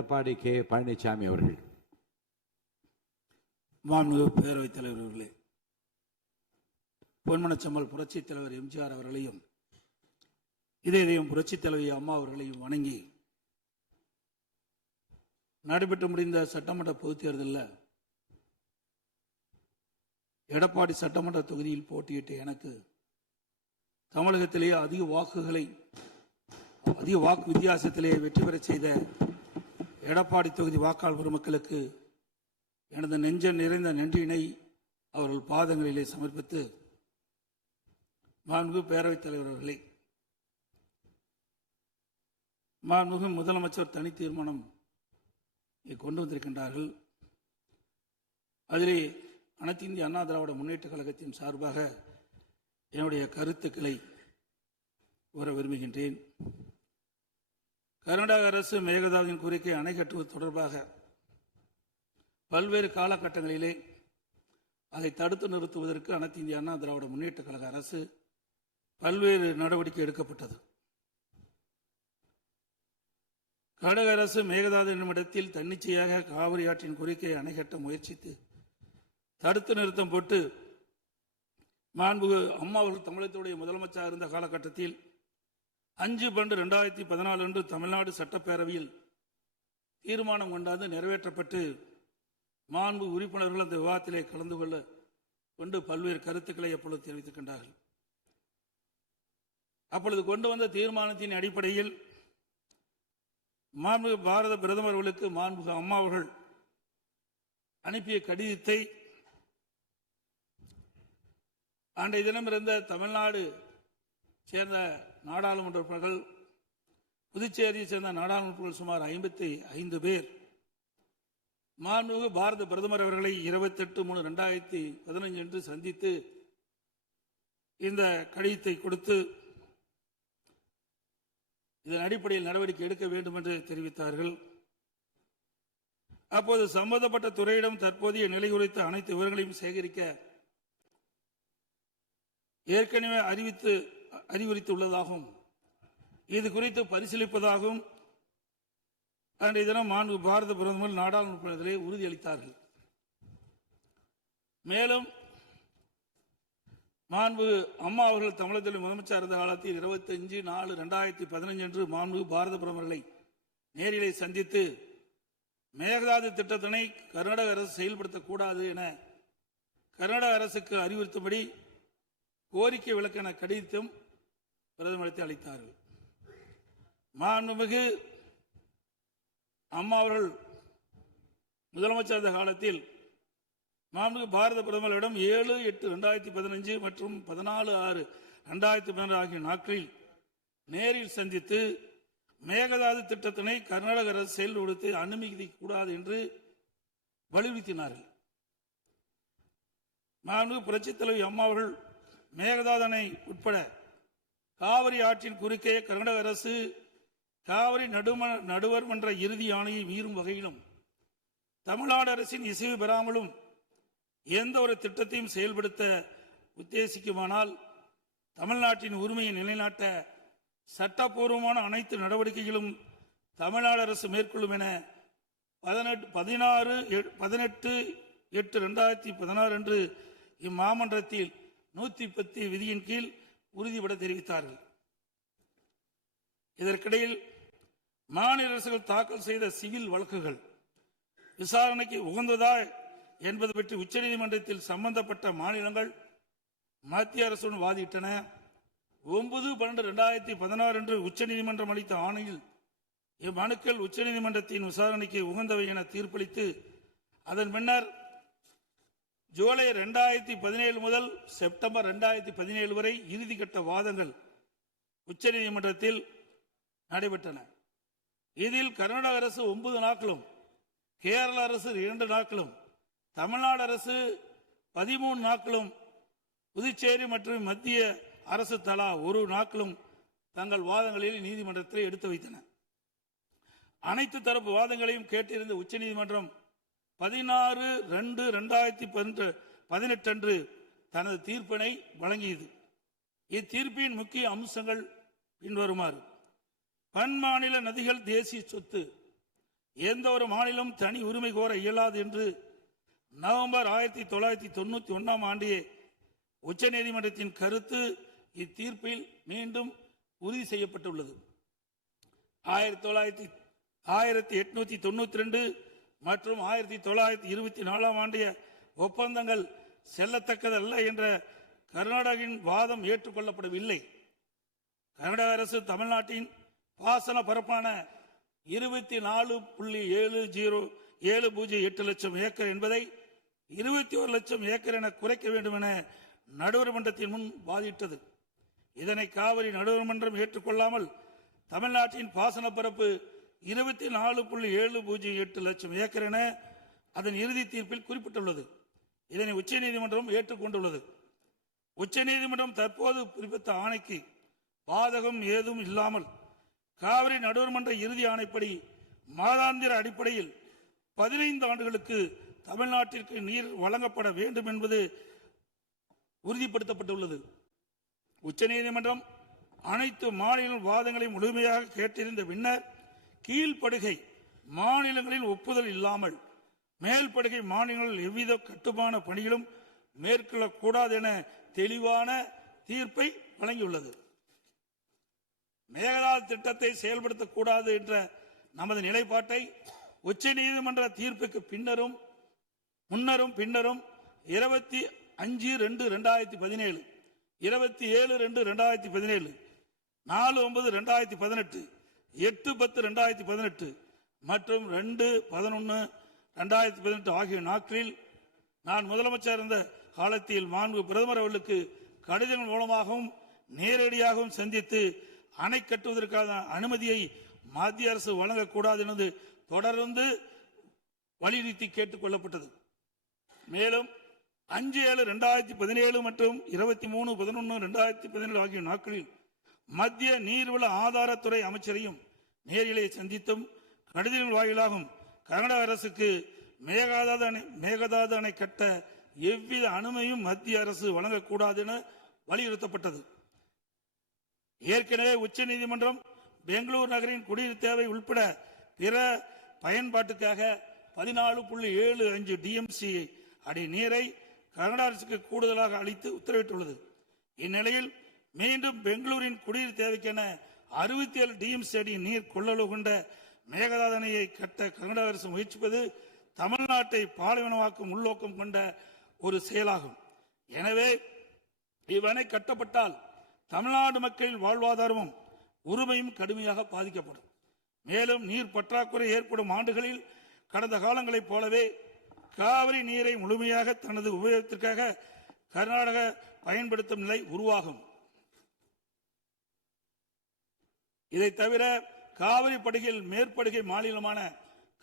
Edappadi K Palaniswami அவர்கள். மாண்புமிகு பேரவைத் தலைவர் அவர்களே, பொன்மனச்செம்மல் புரட்சித் தலைவர் எம்ஜிஆர் அவர்களையும் இதயம் புரட்சித் தலைவி அம்மா அவர்களையும் வணங்கி நடைபெற்று முடிந்த சட்டமன்ற பொதுத் தேர்தலில் எடப்பாடி சட்டமன்ற தொகுதியில் போட்டியிட்ட எனக்கு தமிழகத்திலேயே அதிக வாக்கு வித்தியாசத்திலே வெற்றி பெற செய்த எடப்பாடி தொகுதி வாக்காளர் பெருமக்களுக்கு எனது நெஞ்ச நிறைந்த நன்றியினை அவர்கள் பாதங்களிலே சமர்ப்பித்து, மாண்புமிகு பேரவைத் தலைவர் அவர்களே, மாண்புமிகு முதலமைச்சர் தனி தீர்மானம் கொண்டு வந்திருக்கின்றார்கள். அதிலே அனைத்து இந்திய அண்ணா திராவிட முன்னேற்ற கழகத்தின் சார்பாக என்னுடைய கருத்துக்களை கூற விரும்புகின்றேன். கர்நாடக அரசு மேகதாதுவின் கோரிக்கை அணை கட்டுவது தொடர்பாக பல்வேறு காலகட்டங்களிலே அதை தடுத்து நிறுத்துவதற்கு அனைத்து இந்திய அண்ணா திராவிட முன்னேற்ற கழக அரசு பல்வேறு நடவடிக்கை எடுக்கப்பட்டது. கர்நாடக அரசு மேகதாது என்னும் இடத்தில் தன்னிச்சையாக காவிரி ஆற்றின் கோரிக்கையை அணை கட்ட முயற்சித்து தடுத்து நிறுத்தம் போட்டு மாண்புமிகு அம்மா அவர்கள் தமிழகத்துடைய முதலமைச்சராக இருந்த காலகட்டத்தில் 5/12/2014 அன்று தமிழ்நாடு சட்டப்பேரவையில் தீர்மானம் கொண்டாந்து நிறைவேற்றப்பட்டு மாண்பு உறுப்பினர்கள் அந்த விவாதத்திலே கலந்து கொண்டு பல்வேறு கருத்துக்களை அப்பொழுது தெரிவித்திருக்கின்றார்கள். அப்பொழுது கொண்டு வந்த தீர்மானத்தின் அடிப்படையில் மாண்புமிகு பாரத பிரதமர் அவர்களுக்கு மாண்புமிகு அம்மா அவர்கள் அனுப்பிய கடிதத்தை அன்றைய தினம் இருந்த தமிழ்நாடு சேர்ந்த நாடாளுமன்ற உறுப்பினர்கள், புதுச்சேரியை சேர்ந்த நாடாளுமன்ற சுமார் 55 பேர் மாண்புமிகு பாரத பிரதமர் அவர்களை 28/3/2015 அன்று சந்தித்து இந்த கடிதத்தை கொடுத்து இதன் அடிப்படையில் நடவடிக்கை எடுக்க வேண்டும் என்று தெரிவித்தார்கள். அப்போது சம்பந்தப்பட்ட துறையிடம் தற்போதைய நிலை குறித்த அனைத்து விவரங்களையும் சேகரிக்க ஏற்கனவே அறிவுறுத்தியுள்ளதாகவும் இது குறித்து பரிசீலிப்பதாகவும் அன்றைய தினம் மாண்புமிகு பாரத பிரதமர் நாடாளுமன்றத்திலே உறுதியளித்தார்கள். மேலும் மாண்புமிகு அம்மா அவர்கள் தமிழகத்தில் முதலமைச்சர் இருந்த காலத்தில் 25/4/2015 அன்று மாண்புமிகு பாரத பிரதமர்களை நேரிலே சந்தித்து மேகதாது திட்டத்தினை கர்நாடக அரசு செயல்படுத்தக்கூடாது என கர்நாடக அரசுக்கு அறிவுறுத்தபடி கோரிக்கை விளக்கென கடிதம் பிரதமருக்கு அளித்தார்கள். மாண்புமிகு அம்மா அவர்கள் முதலமைச்சர் இருந்த காலத்தில் மாண்புமிகு பாரத பிரதமரிடம் 7/8/2015 மற்றும் 14/6/2016 ஆகிய நாட்களில் நேரில் சந்தித்து மேகதாது திட்டத்தினை கர்நாடக அரசு செயல்படுத்த அனுமதிக்க கூடாது என்று வலியுறுத்தினார்கள். மாண்புமிகு புரட்சித் தலைவி அம்மா அவர்கள் மேகதாது அணை உட்பட காவிரி ஆற்றின் குறுக்கே கர்நாடக அரசு காவிரி நடுவர் மன்ற இறுதி ஆணையை மீறும் வகையிலும் தமிழ்நாடு அரசின் இசைவு பெறாமலும் எந்த ஒரு திட்டத்தையும் செயல்படுத்த உத்தேசிக்குமானால் தமிழ்நாட்டின் உரிமையை நிலைநாட்ட சட்டப்பூர்வமான அனைத்து நடவடிக்கைகளும் தமிழ்நாடு அரசு மேற்கொள்ளும் என 18/8/2016 அன்று இம்மாமன்றத்தில் 110 விதியின் கீழ் உறுதிபட தெரிவித்தார்கள். இதற்கிடையில் மாநில அரசுகள் தாக்கல் செய்த சிவில் வழக்குகள் விசாரணைக்கு உகந்ததா என்பது பற்றி உச்சநீதிமன்றத்தில் சம்பந்தப்பட்ட மாநிலங்கள் மத்திய அரசுடன் வாதிட்டன. 9/12/2016 அன்று உச்சநீதிமன்றம் அளித்த ஆணையில் இம்மனுக்கள் உச்சநீதிமன்றத்தின் விசாரணைக்கு உகந்தவை என தீர்ப்பளித்து அதன் பின்னர் ஜூலை 2017 முதல் செப்டம்பர் 2017 வரை இறுதிக்கட்ட வாதங்கள் உச்சநீதிமன்றத்தில் நடைபெற்றன. இதில் கர்நாடக அரசு 9 நாட்களும், கேரள அரசு 2 நாட்களும், தமிழ்நாடு அரசு 13 நாட்களும், புதுச்சேரி மற்றும் மத்திய அரசு தலா 1 நாட்களும் தங்கள் வாதங்களில் நீதிமன்றத்தில் எடுத்து வைத்தன. அனைத்து தரப்பு வாதங்களையும் கேட்டிருந்த உச்சநீதிமன்றம் 16/2/2018 அன்று தனது தீர்ப்பினை வழங்கியது. இத்தீர்ப்பின் முக்கிய அம்சங்கள் பின்வருமாறு: பன்மாநில நதிகள் தேசிய சொத்து. எந்த ஒரு மாநிலம் தனி உரிமை கோர இயலாது என்று நவம்பர் 1991 ஆண்டிய உச்சநீதிமன்றத்தின் கருத்து இத்தீர்ப்பில் மீண்டும் உறுதி செய்யப்பட்டுள்ளது. 1892 மற்றும் 1924 ஆண்டிய ஒப்பந்தங்கள் செல்லத்தக்கதல்ல என்ற கர்நாடகின் வாதம் ஏற்றுக்கொள்ளப்படவில்லை. கர்நாடக அரசு தமிழ்நாட்டின் பாசன பரப்பான 24.708 லட்சம் ஏக்கர் என்பதை 21 லட்சம் ஏக்கர் என குறைக்க வேண்டும் என நடுவர் மன்றத்தின் முன் வாதிட்டது. இதனை காவிரி நடுவர் மன்றம் ஏற்றுக்கொள்ளாமல் தமிழ்நாட்டின் பாசன பரப்பு 24.708 லட்சம் ஏக்கர் என அதன் இறுதி தீர்ப்பில் குறிப்பிட்டுள்ளது. இதனை உச்சநீதிமன்றம் ஏற்றுக்கொண்டுள்ளது. உச்சநீதிமன்றம் தற்போது பிறப்பித்த ஆணைக்கு பாதகம் ஏதும் இல்லாமல் காவிரி நடுவர் மன்ற இறுதி ஆணைப்படி மாதாந்திர அடிப்படையில் 15 ஆண்டுகளுக்கு தமிழ்நாட்டிற்கு நீர் வழங்கப்பட வேண்டும் என்பது உறுதிப்படுத்தப்பட்டுள்ளது. உச்சநீதிமன்றம் அனைத்து மாநில வாதங்களை முழுமையாக கேட்டறிந்த பின்னர் கீழ்ப்படுகை மாநிலங்களின் ஒப்புதல் இல்லாமல் மேல்படுகை மாநிலங்களில் எவ்வித கட்டுமான பணிகளும் மேற்கொள்ளக்கூடாது என தெளிவான தீர்ப்பை வழங்கியுள்ளது. மேகதாது திட்டத்தை செயல்படுத்தக்கூடாது என்ற நமது நிலைப்பாட்டை உச்சநீதிமன்ற தீர்ப்புக்கு முன்னரும் பின்னரும் 25/2/2017, 27/2/2017, 4/9/2018, 8/10/2018 மற்றும் 2/11/2018 ஆகிய நாட்களில் நான் முதலமைச்சர் இருந்த காலத்தில் மாண்பு பிரதமர் அவர்களுக்கு கடிதங்கள் மூலமாகவும் நேரடியாகவும் சந்தித்து அணை கட்டுவதற்கான அனுமதியை மத்திய அரசு வழங்கக்கூடாது என்று தொடர்ந்து வலியுறுத்தி கேட்டுக் கொள்ளப்பட்டது. மேலும் 5/7/2017 மற்றும் 23/11/2017 ஆகிய நாட்களில் மத்திய நீர்வள ஆதாரத்துறை அமைச்சரையும் நேரிலே சந்தித்தும் கடிதங்கள் வாயிலாகவும் கர்நாடக அரசுக்கு மேகதாது அணை கட்ட எவ்வித அனுமதியும் மத்திய அரசு வழங்கக்கூடாது என வலியுறுத்தப்பட்டது. ஏற்கனவே உச்சநீதிமன்றம் பெங்களூர் நகரின் குடிநீர் தேவை உட்பட பிற பயன்பாட்டுக்காக 14.75 டிஎம்சி அடி நீரை கர்நாடக அரசுக்கு கூடுதலாக அளித்து உத்தரவிட்டுள்ளது. இந்நிலையில் மீண்டும் பெங்களூரின் குடிநீர் தேவைக்கென 67 டிஎம்சி அடி நீர் கொள்ளளவு கொண்ட மேகதாது அணையை கட்ட கர்நாடக அரசு முயற்சிப்பது தமிழ்நாட்டை பாலைவனமாக்கும் உள்நோக்கம் கொண்ட ஒரு செயலாகும். எனவே இவ்வணை கட்டப்பட்டால் தமிழ்நாடு மக்களின் வாழ்வாதாரமும் உரிமையும் கடுமையாக பாதிக்கப்படும். மேலும் நீர் பற்றாக்குறை ஏற்படும் ஆண்டுகளில் கடந்த காலங்களைப் போலவே காவிரி நீரை முழுமையாக தனது உபயோகத்திற்காக கர்நாடக பயன்படுத்தும் நிலை உருவாகும். இதை தவிர காவிரி படுகையில் மேற்படுகை மாநிலமான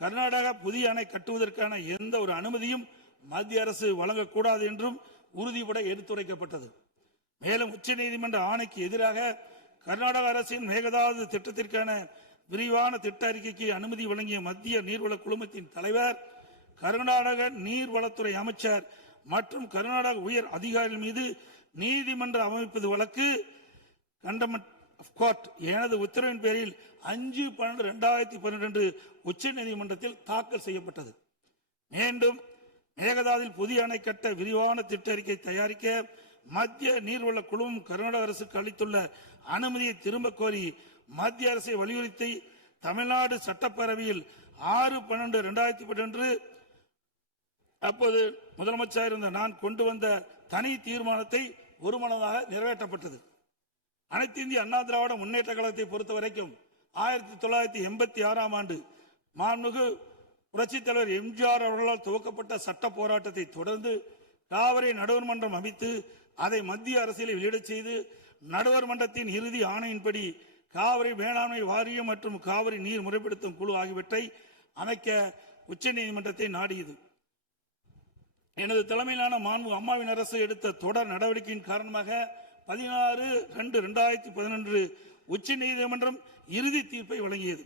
கர்நாடகா புதிய அணை கட்டுவதற்கான எந்த ஒரு அனுமதியும் மத்திய அரசு வழங்கக்கூடாது என்றும் உறுதிபட எடுத்துரைக்கப்பட்டது. மேலும் உச்சநீதிமன்ற ஆணைக்கு எதிராக கர்நாடக அரசின் மேகதாது திட்டத்திற்கான விரிவான திட்ட அறிக்கைக்கு அனுமதி வழங்கிய மத்திய நீர்வள குழுமத்தின் தலைவர், கர்நாடக நீர்வளத்துறை அமைச்சர் மற்றும் கர்நாடக உயர் அதிகாரிகள் மீது நீதிமன்ற அமைப்பது வழக்கு கண்டெம்ப்ட் ஆஃப் கோர்ட் எனது உத்தரவின் பேரில் 5/12/2012 உச்சநீதிமன்றத்தில் தாக்கல் செய்யப்பட்டது. மீண்டும் மேகதாதில் புதிய அணை கட்ட விரிவான திட்ட அறிக்கை தயாரிக்க மத்திய நீர்வள குழுமம் கர்நாடக அரசுக்கு அளித்துள்ள அனுமதியை திரும்ப கோரி மத்திய அரசை வலியுறுத்தி தமிழ்நாடு சட்டப்பேரவையில் 6/12/2012 அப்போது முதலமைச்சர் இருந்த நான் கொண்டு வந்த தனி தீர்மானத்தை ஒருமனதாக நிறைவேற்றப்பட்டது. அனைத்து இந்திய அண்ணா திராவிட முன்னேற்ற கழகத்தை பொறுத்தவரைக்கும் 1986 ஆண்டு மாண்புமிகு புரட்சித் தலைவர் எம்ஜிஆர் அவர்களால் துவக்கப்பட்ட சட்ட போராட்டத்தை தொடர்ந்து காவிரி நடுவர் மன்றம் அமைத்து அதை மத்திய அரசியலை வெளியிடச் செய்து நடுவர் மன்றத்தின் இறுதி ஆணையின்படி காவிரி மேலாண்மை வாரியம் மற்றும் காவிரி நீர் முறைப்படுத்தும் குழு ஆகியவற்றை அமைக்க உச்சநீதிமன்றத்தை நாடியது. எனது தலைமையிலான மாண்பு அம்மாவின் அரசு எடுத்த தொடர் நடவடிக்கையின் காரணமாக 16/2/2011 உச்சநீதிமன்றம் இறுதி தீர்ப்பை வழங்கியது.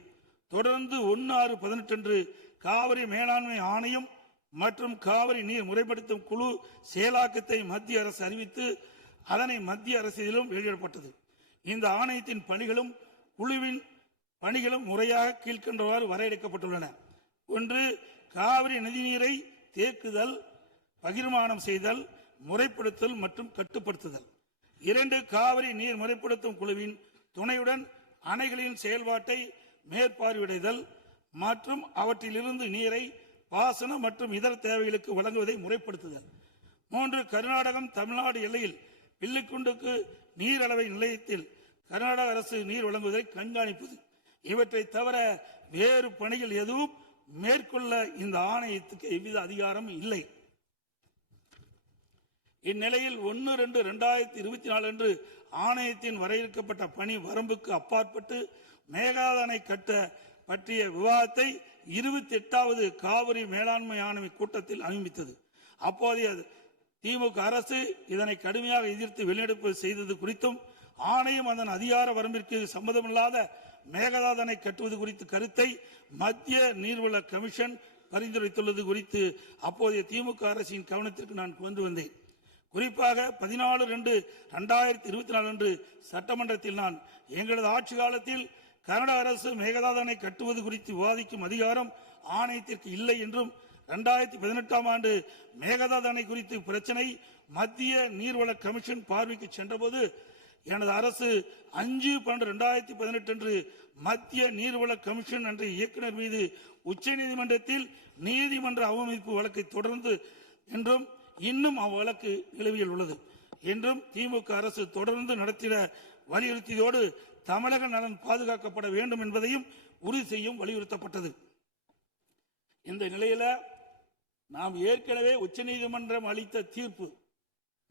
தொடர்ந்து 1/6/18 காவிரி மேலாண்மை ஆணையம் மற்றும் காவிரி நீர் முறைப்படுத்தும் குழு செயலாக்கத்தை மத்திய அரசு அறிவித்து அதனை மத்திய அரசியலிலும் வெளியிடப்பட்டது. இந்த ஆணையத்தின் பணிகளும் குழுவின் பணிகளும் முறையாக கீழ்கண்டவாறு வரையறுக்கப்பட்டுள்ளன. ஒன்று, காவிரி நதிநீரை தேக்குதல், பகிர்மானம் செய்தல், முறைப்படுத்தல் மற்றும் கட்டுப்படுத்துதல். 2, காவிரி நீர் முறைப்படுத்தும் குழுவின் துணையுடன் அணைகளின் செயல்பாட்டை மேற்பார்வையிடுதல் மற்றும் அவற்றிலிருந்து நீரை பாசன மற்றும் இதர தேவைகளுக்கு வழங்குவதை முறைப்படுத்துதல். 3, கர்நாடகம் தமிழ்நாடு எல்லையில் பில்லிக்குண்டுக்கு நீர் அளவை நிலையத்தில் கர்நாடக அரசு நீர் வழங்குவதை கண்காணிப்பது. இவற்றை தவிர வேறு பணிகள் எதுவும் மேற்கொள்ள இந்த ஆணையத்துக்கு எவ்வித அதிகாரம் இல்லை. இந்நிலையில் 1/2/2024 அன்று ஆணையத்தின் வரையறுக்கப்பட்ட பணி வரம்புக்கு அப்பாற்பட்டு மேகதாது அணை கட்ட பற்றிய விவாதத்தை 28வது காவிரி மேலாண்மை ஆணைய கூட்டத்தில் அனுமதித்தது. அப்போதைய திமுக அரசு இதனை கடுமையாக எதிர்த்து வெளிநடப்பு செய்தது குறித்தும் ஆணையம் அதன் அதிகார வரம்பிற்கு சம்மதமில்லாத மேகதாது அணை கட்டுவது குறித்த கருத்தை மத்திய நீர்வள கமிஷன் பரிந்துரைத்துள்ளது குறித்து அப்போதைய திமுக அரசின் கவனத்திற்கு நான் கொண்டு வந்தேன். குறிப்பாக 14/2/2024 அன்று சட்டமன்றத்தில் நான் எங்களது ஆட்சி காலத்தில் கர்நாடக அரசு மேகதாது அணை கட்டுவது குறித்து விவாதிக்கும் அதிகாரம் ஆணையத்திற்கு இல்லை என்றும் 2018ஆம் ஆண்டு மேகதாது அணை குறித்து பிரச்சனை மத்திய நீர்வள கமிஷன் பார்வைக்கு சென்றபோது எனது அரசு 5/12/2018 அன்று மத்திய நீர்வள கமிஷன் என்ற இயக்குநர் மீது உச்சநீதிமன்றத்தில் நீதிமன்ற அவமதிப்பு வழக்கை தொடர்ந்து என்றும் இன்னும் அவ்வழக்கு நிலுவையில் உள்ளது என்றும் திமுக அரசு தொடர்ந்து நடத்திட வலியுறுத்தியதோடு தமிழக நலன் பாதுகாக்கப்பட வேண்டும் என்பதையும் உறுதி செய்யும் வலியுறுத்தப்பட்டது. இந்த நிலையில நாம் ஏற்கனவே உச்சநீதிமன்றம் அளித்த தீர்ப்பு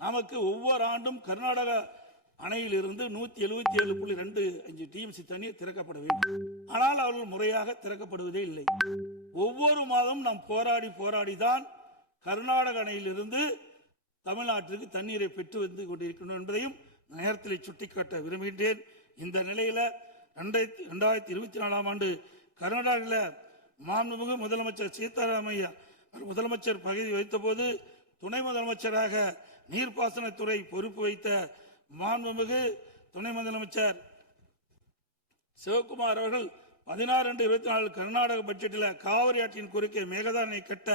நமக்கு ஒவ்வொரு ஆண்டும் கர்நாடக அணையில் இருந்து 177.25 டிஎம்சி தண்ணீர் திறக்கப்பட வேண்டும். ஆனால் அவர்கள் முறையாக திறக்கப்படுவதே இல்லை. ஒவ்வொரு மாதம் நாம் போராடிதான் கர்நாடக அணையிலிருந்து தமிழ்நாட்டிற்கு தண்ணீரை பெற்று வந்து கொண்டிருக்கணும் என்பதையும் நேரத்தில் சுட்டிக்காட்ட விரும்புகின்றேன். இந்த நிலையில 2024ஆம் ஆண்டு கர்நாடகாவில் மாண்புமிகு முதலமைச்சர் சீதாராமையா முதலமைச்சர் பதவி வைத்த போது துணை முதலமைச்சராக நீர்ப்பாசனத்துறை பொறுப்பு வைத்த மாண்புமிகு துணை முதலமைச்சர் சிவகுமார் அவர்கள் 16/24 கர்நாடக பட்ஜெட்டில் காவிரி ஆற்றின் குறுக்கே மேகதாது அணை கட்ட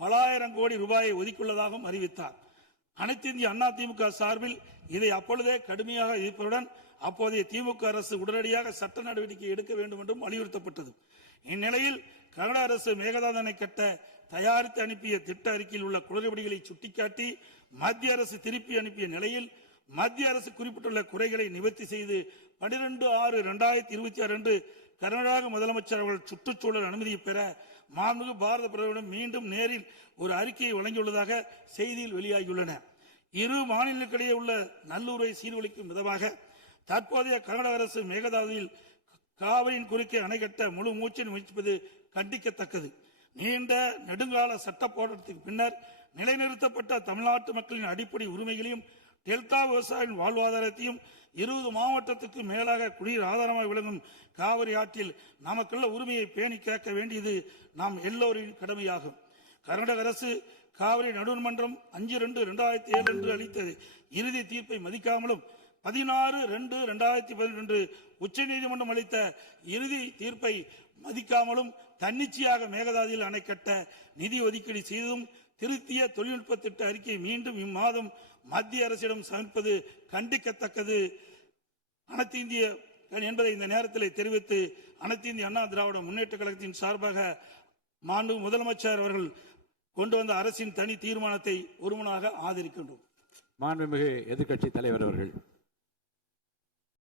பல ஆயிரம் கோடி ரூபாயை ஒதுக்கியுள்ளதாகவும் அறிவித்தார். அனைத்து இந்திய அண்ணா திமுக சார்பில் இதை அப்பொழுதே கடுமையாக எதிர்ப்பதுடன் அப்போதைய திமுக அரசு உடனடியாக சட்ட நடவடிக்கை எடுக்க வேண்டும் என்றும் வலியுறுத்தப்பட்டது. இந்நிலையில் கர்நாடக அரசு மேகதாது அணை கட்ட தயாரித்து அனுப்பிய திட்ட அறிக்கையில் உள்ள குளறுபடிகளை சுட்டிக்காட்டி மத்திய அரசு திருப்பி அனுப்பிய நிலையில் மத்திய அரசு குறிப்பிட்டுள்ள குறைகளை நிவர்த்தி செய்து 12/6/2026 அன்று கர்நாடக முதலமைச்சர் அவர்கள் சுற்றுச்சூழல் அனுமதியை பெற மாண்புமிகு பாரத பிரதமரிடம் மீண்டும் நேரில் ஒரு அறிக்கையை வழங்கியுள்ளதாக செய்தியில் வெளியாகியுள்ளன. இரு மாநிலங்களுக்கிடையே உள்ள நல்லுறவை சீர்குலைக்கும் விதமாக தற்போதைய கர்நாடக அரசு மேகதாதுவில் காவிரியின் குறுக்கே அணை கட்ட முழு மூச்சில் முயற்சிப்பது கண்டிக்கத்தக்கது. நீண்ட நெடுங்கால சட்ட போராட்டத்திற்கு பின்னர் நிலைநிறுத்தப்பட்ட தமிழ்நாட்டு மக்களின் அடிப்படை உரிமைகளையும் டெல்டா விவசாயிகளின் வாழ்வாதாரத்தையும் 20 மாவட்டத்துக்கு மேலாக குடிநீர் ஆதாரமாக விளங்கும் காவிரி ஆற்றில் நமக்குள்ள உரிமையை பேணி காக்க வேண்டியது நாம் எல்லோரின் கடமையாகும். கர்நாடக அரசு காவிரி நடுவர்மன்றம் 5/2/2007 அன்று அளித்த இறுதி தீர்ப்பை மதிக்காமலும் 16/2/2018 உச்சநீதிமன்றம் அளித்த இறுதி தீர்ப்பை மதிக்காமலும் தன்னிச்சையாக மேகதாதுவில் அணை கட்ட நிதி ஒதுக்கீடு செய்தும் திருத்திய தொழில்நுட்ப திட்ட அறிக்கை மீண்டும் இம்மாதம் மத்திய அரசிடம் சமர்ப்பது கண்டிக்கத்தக்கது அனைத்து இந்திய என்பதை இந்த நேரத்தில் தெரிவித்து அனைத்து இந்திய அண்ணா திராவிட முன்னேற்ற கழகத்தின் சார்பாக மாண்பு முதலமைச்சர் அவர்கள் கொண்டு வந்த அரசின் தனி தீர்மானத்தை ஒருமனாக ஆதரிக்கின்றோம். மாண்புமிகு எதிர்க்கட்சி தலைவர் அவர்கள்.